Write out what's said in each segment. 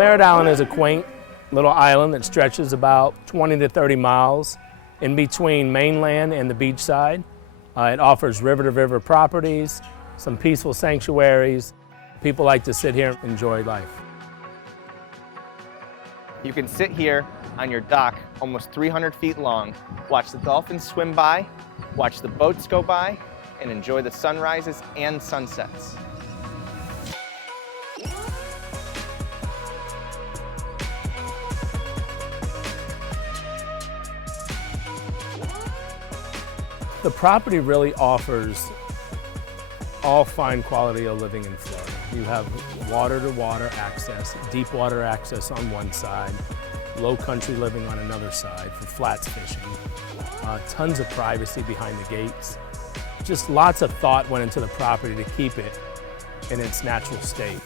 Merritt Island is a quaint little island that stretches about 20 to 30 miles in between mainland and the beachside. It offers river-to-river properties, some peaceful sanctuaries. People like to sit here and enjoy life. You can sit here on your dock, almost 300 feet long, watch the dolphins swim by, watch the boats go by, and enjoy the sunrises and sunsets. The property really offers all fine quality of living in Florida. You have water-to-water access, deep water access on one side, low country living on another side for flats fishing, tons of privacy behind the gates. Just lots of thought went into the property to keep it in its natural state.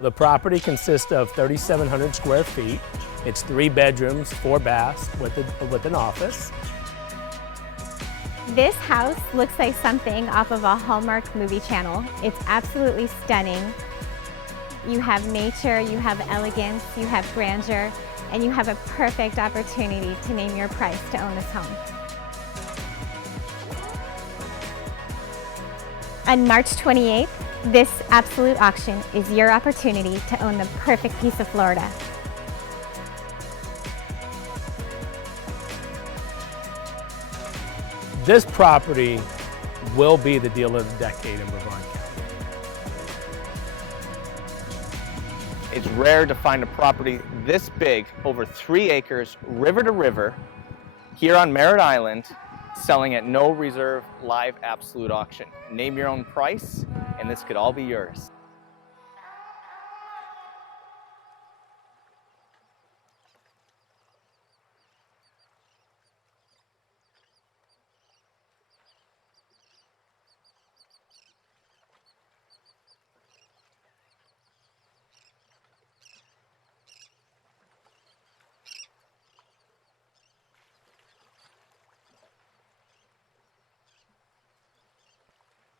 The property consists of 3,700 square feet. It's 3 bedrooms, 4 baths with an office. This house looks like something off of a Hallmark movie channel. It's absolutely stunning. You have nature, you have elegance, you have grandeur, and you have a perfect opportunity to name your price to own this home. On March 28th, this absolute auction is your opportunity to own the perfect piece of Florida. This property will be the deal of the decade in Brevard County. It's rare to find a property this big, over 3 acres, river to river, here on Merritt Island, selling at no reserve live absolute auction. Name your own price, and this could all be yours.